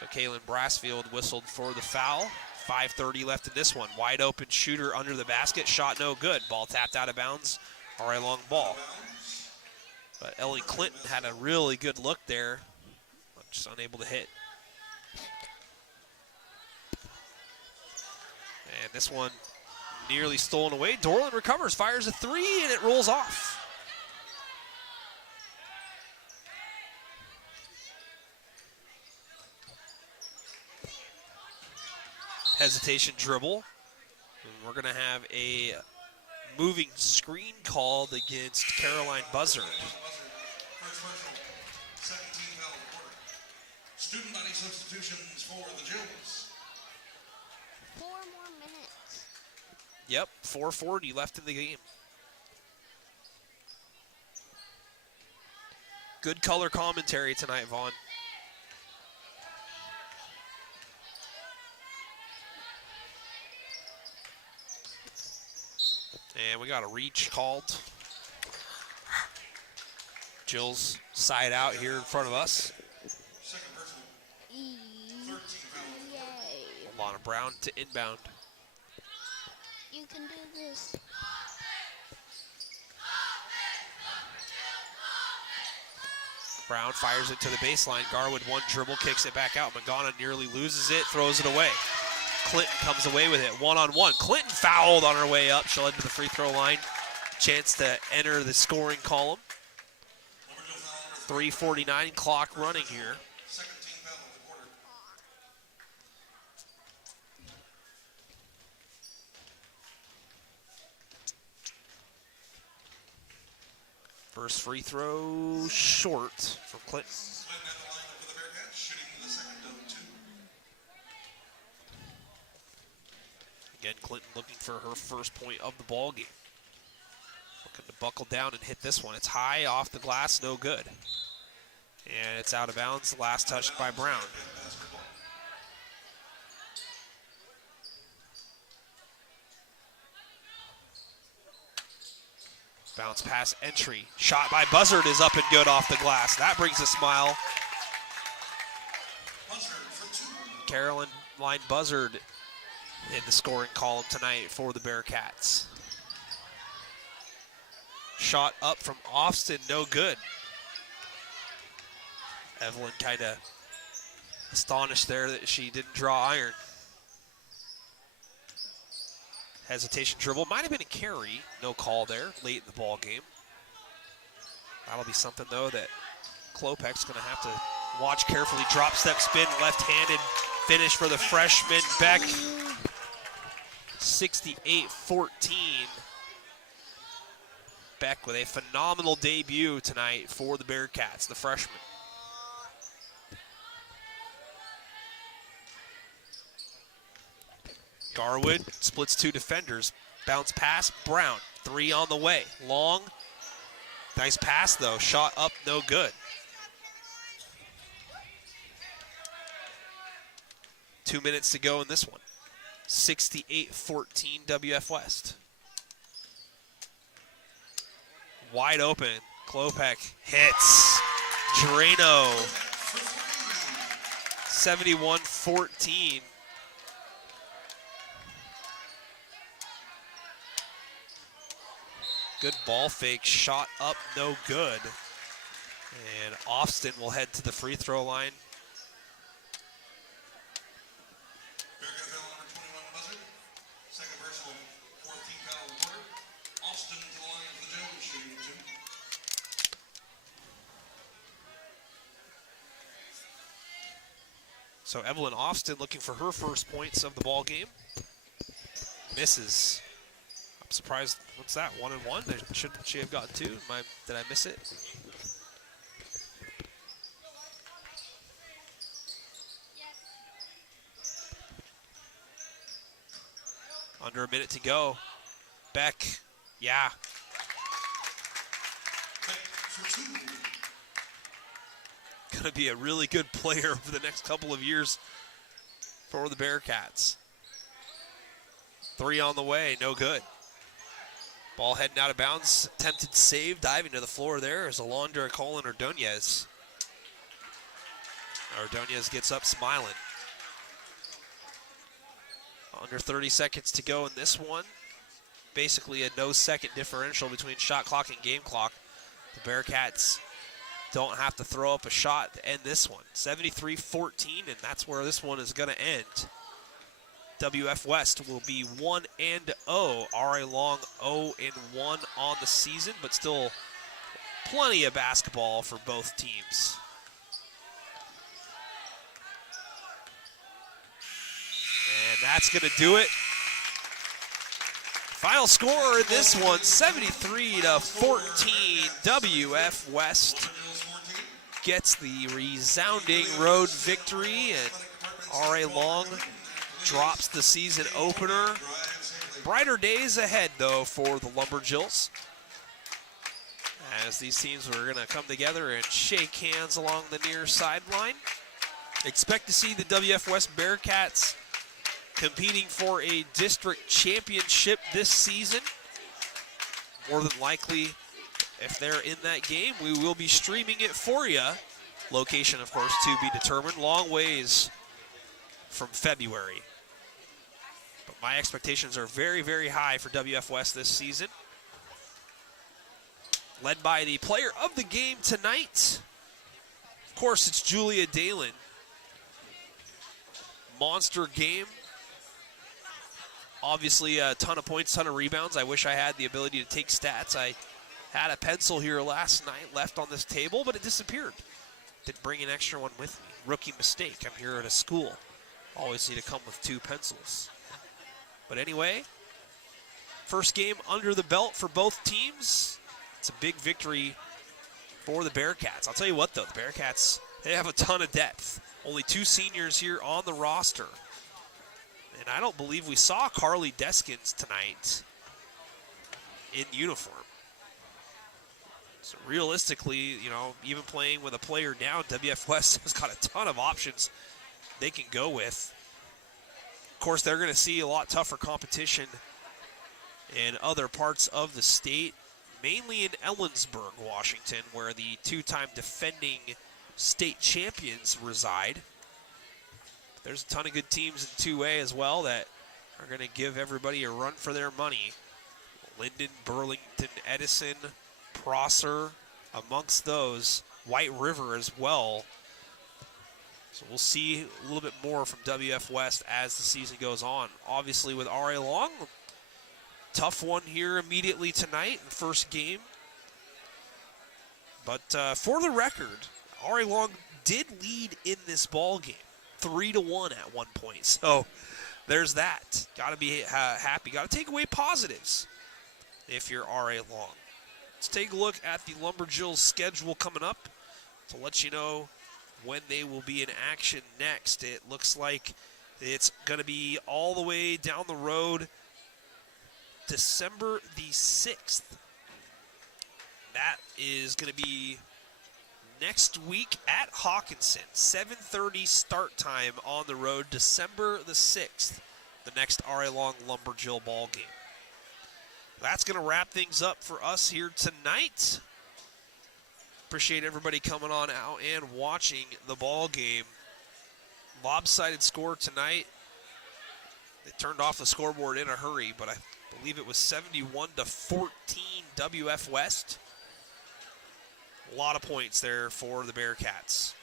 So Kaylin Brassfield whistled for the foul. 5:30 left in this one. Wide open shooter under the basket. Shot no good. Ball tapped out of bounds. All right, long ball. But Ellie Clinton had a really good look there. Just unable to hit. And this one nearly stolen away. Dorland recovers, fires a three, and it rolls off. Hesitation dribble. And we're going to have a moving screen called against Caroline Buzzard. Student body substitutions for the Jills. 4 more minutes. Yep, 4:40 left in the game. Good color commentary tonight, Vaughn. And we got a reach called. Jill's side out here in front of us. Second personal. 13 foul. Yay. Lana Brown to inbound. You can do this. Brown fires it to the baseline. Garwood one dribble, kicks it back out. Magana nearly loses it, throws it away. Clinton comes away with it, one-on-one. Clinton fouled on her way up. She'll head to the free throw line. Chance to enter the scoring column. 3:49 clock running here. Second team foul of the quarter. First free throw short from Clinton. Clinton at the lineup for the Bearcats, shooting the second of 2. Again, Clinton looking for her first point of the ball game. Looking to buckle down and hit this one. It's high off the glass, no good. And it's out of bounds, last touched by Brown. Bounce pass entry. Shot by Buzzard is up and good off the glass. That brings a smile. Buzzard for 2. Caroline Buzzard in the scoring column tonight for the Bearcats. Shot up from Austin, no good. Evelyn kind of astonished there that she didn't draw iron. Hesitation dribble, might have been a carry, no call there late in the ball game. That'll be something though that Klopek's gonna have to watch carefully. Drop step spin, left-handed finish for the freshman Beck. 68-14. Beck with a phenomenal debut tonight for the Bearcats, the freshman. Garwood splits 2 defenders. Bounce pass, Brown. 3 on the way. Long. Nice pass, though. Shot up, no good. 2 minutes to go in this one. 68-14 WF West. Wide open. Klopek hits. Drano. 71-14. Good ball fake, shot up, no good. And Austin will head to the free throw line. Bearcat foul number 21, Buzzard. Second personal, 14th foul of the quarter. Austin to the line for the Jones, shooting 2. So Evelyn Austin looking for her first points of the ball game. Misses. I'm surprised. What's that? 1-1? Shouldn't she have gotten 2? Did I miss it? Under a minute to go. Beck. Yeah. Beck for 2. Going to be a really good player over the next couple of years for the Bearcats. 3 on the way, no good. Ball heading out of bounds. Attempted save. Diving to the floor there is Alondra Colin Ordonez. Ordonez gets up smiling. Under 30 seconds to go in this one. Basically a no-second differential between shot clock and game clock. The Bearcats don't have to throw up a shot to end this one. 73-14, and that's where this one is going to end. WF West will be 1-0. RA Long 0-1 on the season, but still plenty of basketball for both teams. And that's going to do it. Final score in this one, 73-14. WF West gets the resounding road victory, and RA Long drops the season opener. Brighter days ahead, though, for the Lumberjills, as these teams are going to come together and shake hands along the near sideline. Expect to see the WF West Bearcats competing for a district championship this season. More than likely, if they're in that game, we will be streaming it for you. Location, of course, to be determined. Long ways from February. But my expectations are very, very high for WF West this season. Led by the player of the game tonight. Of course, it's Julia Dalen. Monster game. Obviously, a ton of points, ton of rebounds. I wish I had the ability to take stats. I had a pencil here last night left on this table, but it disappeared. Didn't bring an extra one with me. Rookie mistake. I'm here at a school. Always need to come with 2 pencils. But anyway, first game under the belt for both teams. It's a big victory for the Bearcats. I'll tell you what, though, the Bearcats, they have a ton of depth. Only 2 seniors here on the roster. And I don't believe we saw Carly Deskins tonight in uniform. So realistically, you know, even playing with a player down, WF West has got a ton of options they can go with. Of course, they're going to see a lot tougher competition in other parts of the state, mainly in Ellensburg, Washington, where the 2-time defending state champions reside. There's a ton of good teams in 2A as well that are going to give everybody a run for their money. Linden, Burlington, Edison, Prosser, amongst those. White River as well. So we'll see a little bit more from WF West as the season goes on. Obviously with RA Long, tough one here immediately tonight in the first game. But for the record, RA Long did lead in this ball game. 3-1 at one point. So there's that. Got to be happy. Got to take away positives if you're RA Long. Let's take a look at the Lumberjills schedule coming up to let you know when they will be in action next. It looks like it's going to be all the way down the road, December the 6th. That is going to be next week at Hawkinson, 7:30 start time on the road, December the 6th, the next RA Long Lumberjill ball game. That's going to wrap things up for us here tonight. Appreciate everybody coming on out and watching the ball game. Lopsided score tonight. They turned off the scoreboard in a hurry, but I believe it was 71-14 WF West. A lot of points there for the Bearcats.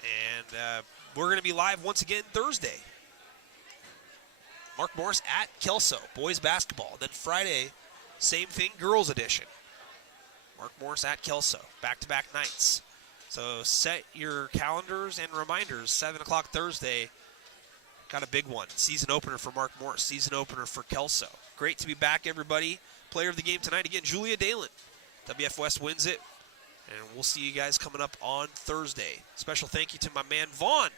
And we're going to be live once again Thursday. Mark Morris at Kelso, boys basketball. Then Friday, same thing, girls edition. Mark Morris at Kelso, back-to-back nights. So set your calendars and reminders, 7 o'clock Thursday. Got a big one, season opener for Mark Morris, season opener for Kelso. Great to be back, everybody. Player of the game tonight, again, Julia Dalen. WF West wins it. And we'll see you guys coming up on Thursday. Special thank you to my man, Vaughn,